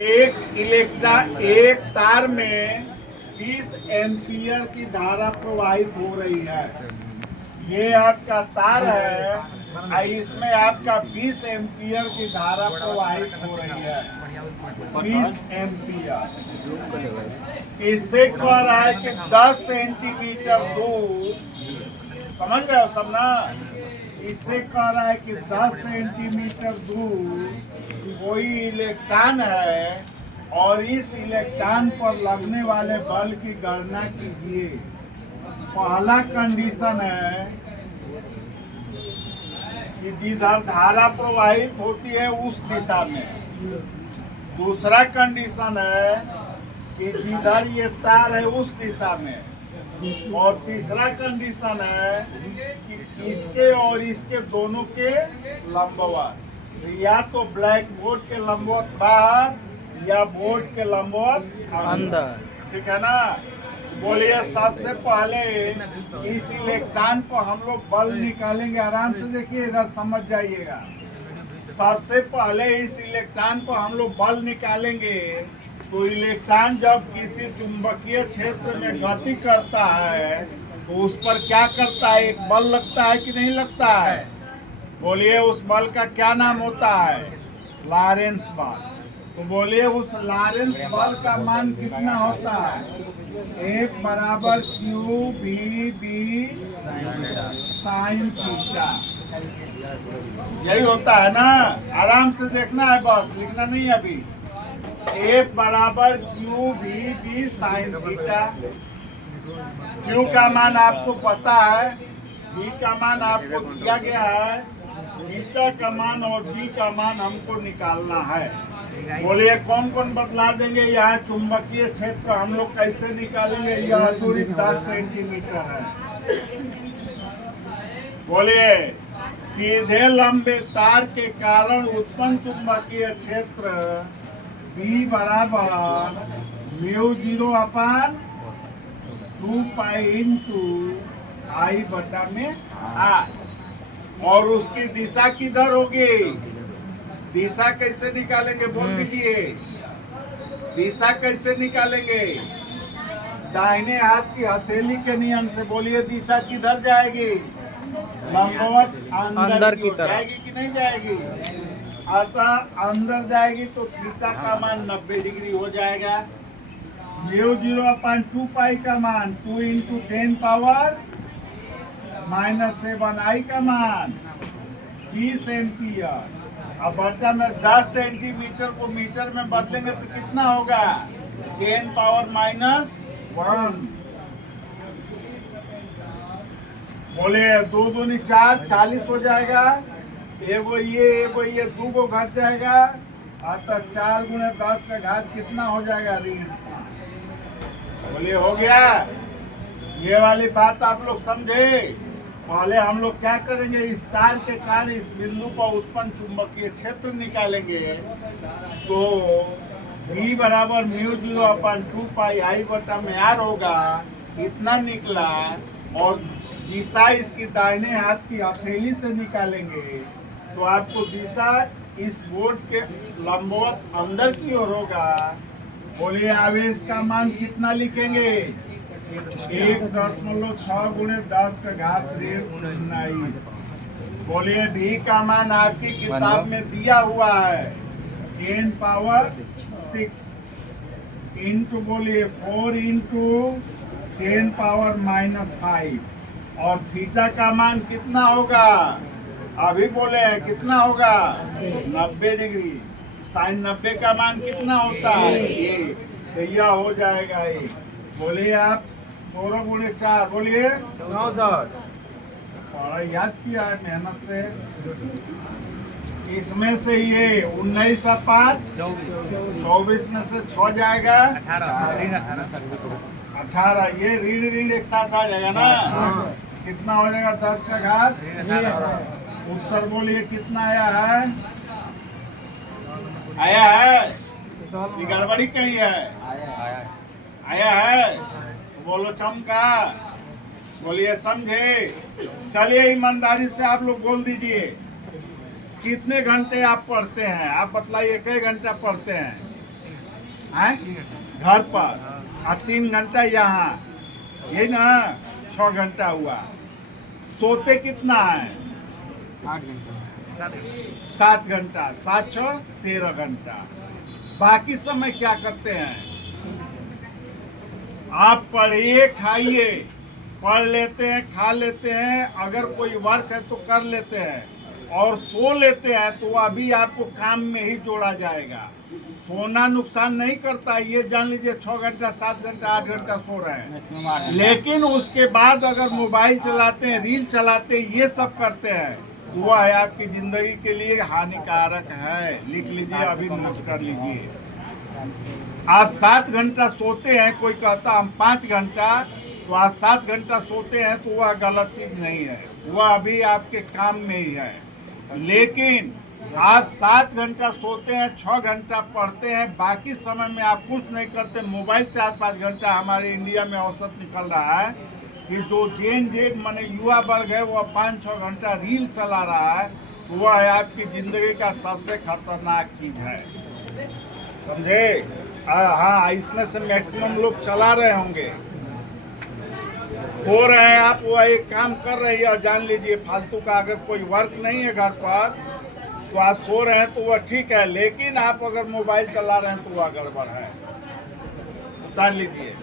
एक तार में 20 एम्पियर की धारा प्रवाहित हो रही है। ये आपका तार है और इसमें आपका 20 एम्पियर की धारा प्रवाहित हो रही है। 20 एम्पियर। इससे कह रहा है कि 10 सेंटीमीटर दूर, समझ रहे हो सब ना? इससे कह रहा है कि 10 सेंटीमीटर दूर कोई इलेक्ट्रॉन है और इस इलेक्ट्रॉन पर लगने वाले बल की गणना कीजिए। पहला कंडीशन है कि जिधर धारा प्रवाहित होती है उस दिशा में। दूसरा कंडीशन है कि जिधर ये तार है उस दिशा में। और तीसरा कंडीशन है कि इसके और इसके दोनों के लंबवत, या तो ब्लैक बोर्ड के लंबवत बाहर या बोर्ड के लंबवत अंदर। ठीक है ना? बोलिए, सबसे पहले इस इलेक्ट्रॉन को हम लोग बल निकालेंगे। आराम से देखिए, इधर समझ जाइएगा। सबसे पहले इस इलेक्ट्रॉन को हम लोग बल निकालेंगे। तो इलेक्ट्रॉन जब किसी चुंबकीय क्षेत्र में गति करता है तो उस पर क्या करता है? एक बल लगता है कि नहीं लगता है? बोलिए, उस बल का क्या नाम होता है? लॉरेंस बल। तो बोलिए, उस लॉरेंस बल का मान कितना होता है? एक बराबर Q B B sine theta. यही होता है ना? आराम से देखना है, बस लिखना नहीं है अभी। एक बराबर Q B B sine theta. Q का मान आपको पता है, बी का मान आपको दिया गया है, थीटा का मान और बी का मान हमको निकालना है। बोलिए, कौन कौन बतला देंगे? यहाँ चुंबकीय क्षेत्र हम लोग कैसे निकालेंगे? यह दूरी 10 सेंटीमीटर है। बोलिए, सीधे लंबे तार के कारण उत्पन्न चुंबकीय क्षेत्र B बराबर μ0 अपान 2 पाई इंटू आई बटा में R। और उसकी दिशा किधर होगी? दिशा कैसे निकालेंगे? बोल दीजिए, दिशा कैसे निकालेंगे? दाहिने हाथ की हथेली के नियम से। बोलिए, दिशा किधर जाएगी? लंबवत अंदर की तरफ जाएगी कि नहीं जाएगी? अतः अंदर जाएगी तो थीटा का मान 90 डिग्री हो जाएगा। μ0 अपान 2 पाई का मान 2 इंटू 10 पावर -7 आई का मान 20 एम्पियर। अब बटा में 10 सेंटीमीटर को मीटर में बदलेंगे तो कितना होगा? 10 पावर -1। बोले, 2 दूनी 4, 40 हो जाएगा। एगो ये 2 को घट जाएगा। अतः 4 गुणे 10 का घात कितना हो जाएगा? ऋण। बोलिए, हो गया? ये वाली बात आप लोग समझे? पहले हम लोग क्या करेंगे? इस तार के कारण इस बिंदु पर उत्पन्न चुंबकीय क्षेत्र निकालेंगे। तो B बराबर μ0 अपान 2 पाई आई बटा में R होगा। इतना निकला। और दिशा इसकी दाहिने हाथ की हथेली से निकालेंगे तो आपको दिशा इस बोर्ड के लंबवत अंदर की ओर होगा। बोलिए, आवेश का मान कितना लिखेंगे? 1.6 गुणे 10 का घात 19। बोलिए, डी का मान आपकी किताब में दिया हुआ है 10 पावर 6 इंटू, बोलिए 4 इंटू 10 पावर -5। और थीटा का मान कितना होगा? अभी बोले हैं कितना होगा? 90 डिग्री। साइन 90 का मान कितना होता है? ये तो यह हो जाएगा। ये बोलिए, आप 4 गुणे 4, बोलिए 69। और याद किया है मेहनत से। इसमें से ये 19 अपान 24 में से 6 जाएगा 18। ये ऋण एक साथ आ जाएगा ना? कितना हो जाएगा? 10 का घात। उत्तर बोलिए, कितना आया है? आया है? गड़बड़ी कहीं है? आया है? बोलो चमका। बोलिए, समझे? चलिए, ईमानदारी से आप लोग बोल दीजिए, कितने घंटे आप पढ़ते हैं? आप बतलाइए, कई घंटा पढ़ते हैं? हैं घर पर और 3 घंटा यहाँ, ये ना 6 घंटा हुआ। सोते कितना है? 7 घंटा, 7 6 13 घंटा। बाकी समय क्या करते हैं? आप पढ़िए खाइए, पढ़ लेते हैं, खा लेते हैं, अगर कोई वर्क है तो कर लेते हैं, और सो लेते हैं तो अभी आपको काम में ही जोड़ा जाएगा। सोना नुकसान नहीं करता, ये जान लीजिए 6 घंटा 7 घंटा 8 घंटा सो रहे हैं, लेकिन उसके बाद अगर मोबाइल चलाते हैं, रील चलाते हैं, ये सब करते हैं, वो है आपकी जिंदगी के लिए हानिकारक है। लिख लीजिए, अभी नोट कर लीजिए। आप 7 घंटा सोते हैं, कोई कहता हम 5 घंटा, तो आप 7 घंटा सोते हैं तो वह गलत चीज नहीं है, वह अभी आपके काम में ही है। लेकिन आप 7 घंटा सोते हैं, 6 घंटा पढ़ते हैं, बाकी समय में आप कुछ नहीं करते, मोबाइल 4-5 घंटा। हमारे इंडिया में औसत निकल रहा है कि जो जेन माने युवा वर्ग है वो 5-6 घंटा रील चला रहा है, वह है आपकी जिंदगी का सबसे खतरनाक चीज है, समझे? हाँ, इसमें से मैक्सिमम लोग चला रहे होंगे। सो रहे हैं आप, वो एक काम कर रही है, और जान लीजिए फालतू का अगर कोई वर्क नहीं है घर पर तो आप सो रहे हैं तो वह ठीक है, लेकिन आप अगर मोबाइल चला रहे हैं तो वह गड़बड़ है, उतार लीजिए।